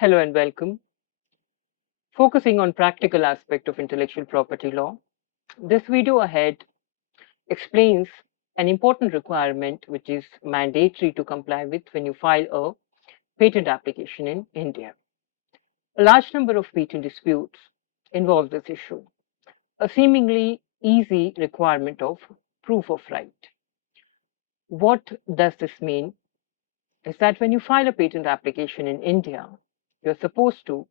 Hello and welcome. Focusing on practical aspect of intellectual property law, this video ahead explains an important requirement which is mandatory to comply with when you file a patent application in India. A large number of patent disputes involve this issue, a seemingly easy requirement of proof of right. What does this mean? Is that when you file a patent application in India, you're supposed to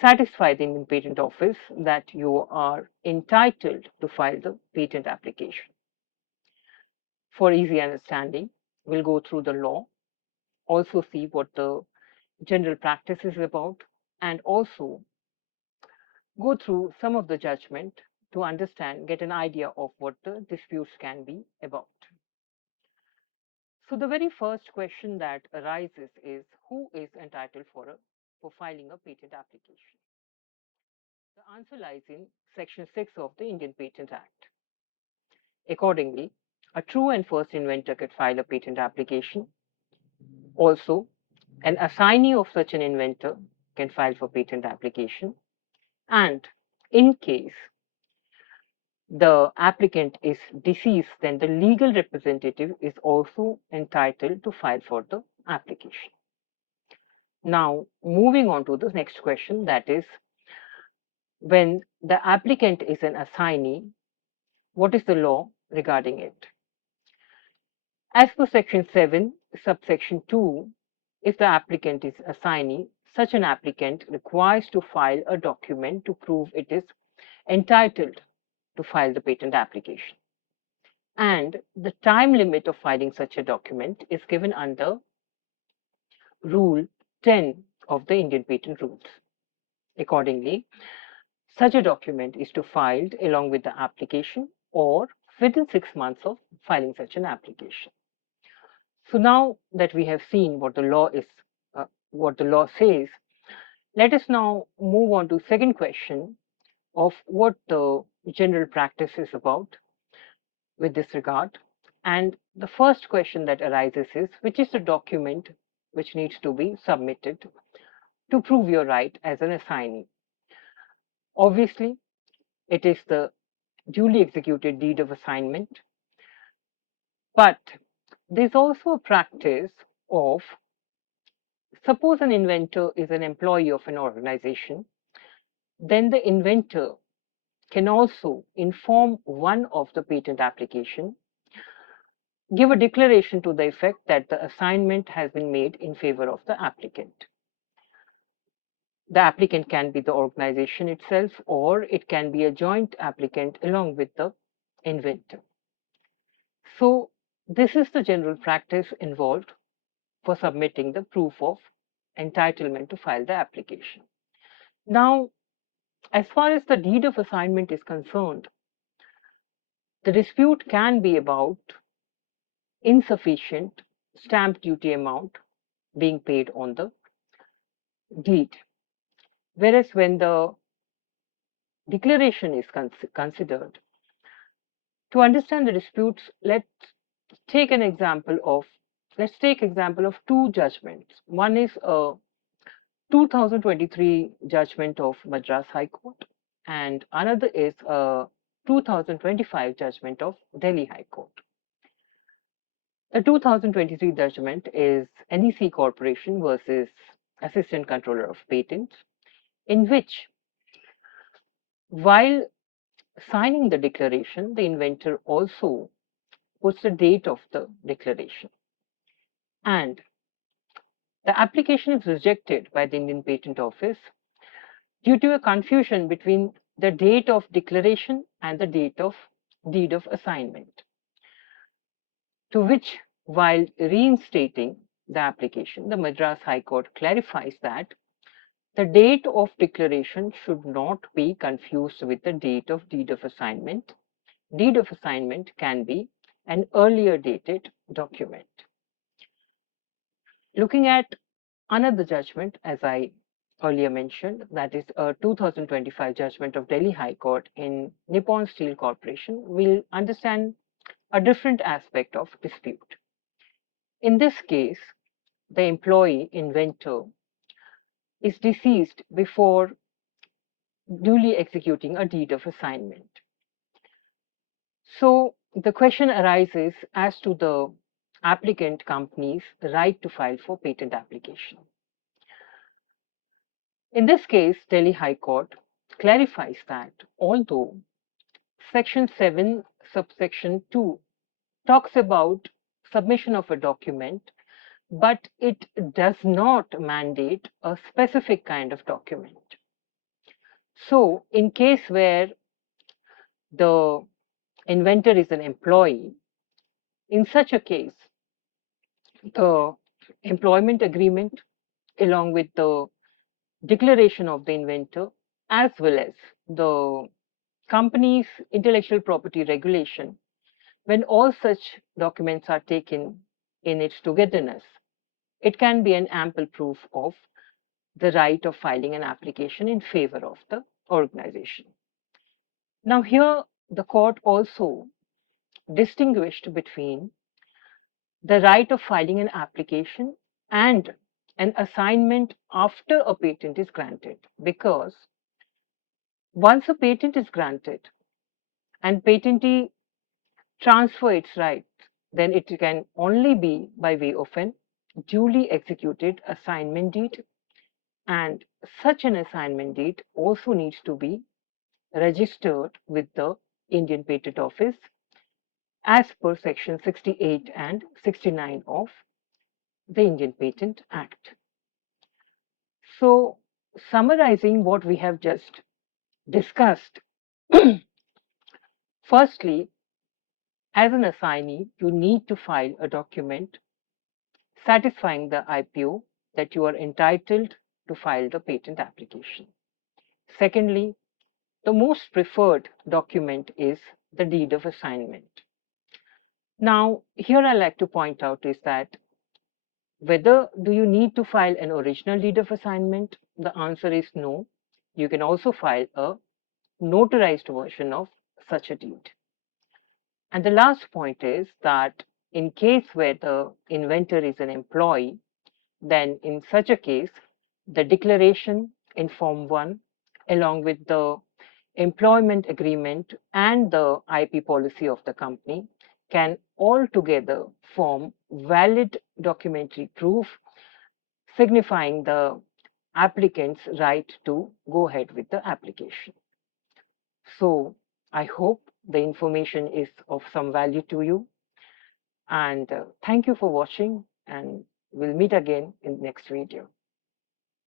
satisfy the Indian Patent Office that you are entitled to file the patent application. For easy understanding, we'll go through the law, also see what the general practice is about, and also go through some of the judgment to understand, get an idea of what the disputes can be about. So the very first question that arises is who is entitled for filing a patent application? The answer lies in Section 6 of the Indian Patent Act. Accordingly, a true and first inventor could file a patent application. Also, an assignee of such an inventor can file for patent application. And in case the applicant is deceased, then the legal representative is also entitled to file for the application. Now, moving on to the next question, that is, when the applicant is an assignee, what is the law regarding it? As per Section 7, subsection 2, if the applicant is assignee, such an applicant requires to file a document to prove it is entitled to file the patent application. And the time limit of filing such a document is given under Rule 10 of the Indian Patent Rules. Accordingly, such a document is to filed along with the application or within 6 months of filing such an application. So now that we have seen what the law is, what the law says, let us now move on to second question of what the general practice is about with this regard. And the first question that arises is, which is the document which needs to be submitted to prove your right as an assignee? Obviously, it is the duly executed deed of assignment, but there's also a practice of, suppose an inventor is an employee of an organization, then the inventor can also inform one of the patent application, give a declaration to the effect that the assignment has been made in favor of the applicant. The applicant can be the organization itself, or it can be a joint applicant along with the inventor. So this is the general practice involved for submitting the proof of entitlement to file the application. Now, as far as the deed of assignment is concerned, the dispute can be about insufficient stamp duty amount being paid on the deed. Whereas when the declaration is considered, to understand the disputes, let's take example of two judgments. One is a 2023 judgment of Madras High Court, and another is a 2025 judgment of Delhi High Court. The 2023 judgment is NEC Corporation versus Assistant Controller of Patents, in which, while signing the declaration, the inventor also puts the date of the declaration. And the application is rejected by the Indian Patent Office due to a confusion between the date of declaration and the date of deed of assignment, to which, while reinstating the application, the Madras High Court clarifies that the date of declaration should not be confused with the date of deed of assignment. Deed of assignment can be an earlier dated document. Looking at another judgment, as I earlier mentioned, that is a 2025 judgment of Delhi High Court in Nippon Steel Corporation, we'll understand a different aspect of dispute. In this case, the employee inventor is deceased before duly executing a deed of assignment. So the question arises as to the applicant company's right to file for patent application. In this case, Delhi High Court clarifies that although Section 7, subsection 2 talks about submission of a document, but it does not mandate a specific kind of document. So, in case where the inventor is an employee, in such a case, the employment agreement, along with the declaration of the inventor, as well as the company's intellectual property regulation, when all such documents are taken in its togetherness, it can be an ample proof of the right of filing an application in favor of the organization. Now, here the court also distinguished between the right of filing an application and an assignment after a patent is granted, because once a patent is granted and patentee transfer its rights, then it can only be by way of an duly executed assignment deed, and such an assignment deed also needs to be registered with the Indian Patent Office as per section 68 and 69 of the Indian Patent Act. So, summarizing what we have just discussed, firstly, as an assignee, you need to file a document satisfying the IPO that you are entitled to file the patent application. Secondly, the most preferred document is the deed of assignment. Now, here I like to point out is that whether do you need to file an original deed of assignment? The answer is no. You can also file a notarized version of such a deed. And the last point is that in case where the inventor is an employee, then in such a case, the declaration in Form 1, along with the employment agreement and the IP policy of the company, can altogether form valid documentary proof signifying the applicant's right to go ahead with the application. So, I hope the information is of some value to you, and thank you for watching, and we'll meet again in the next video.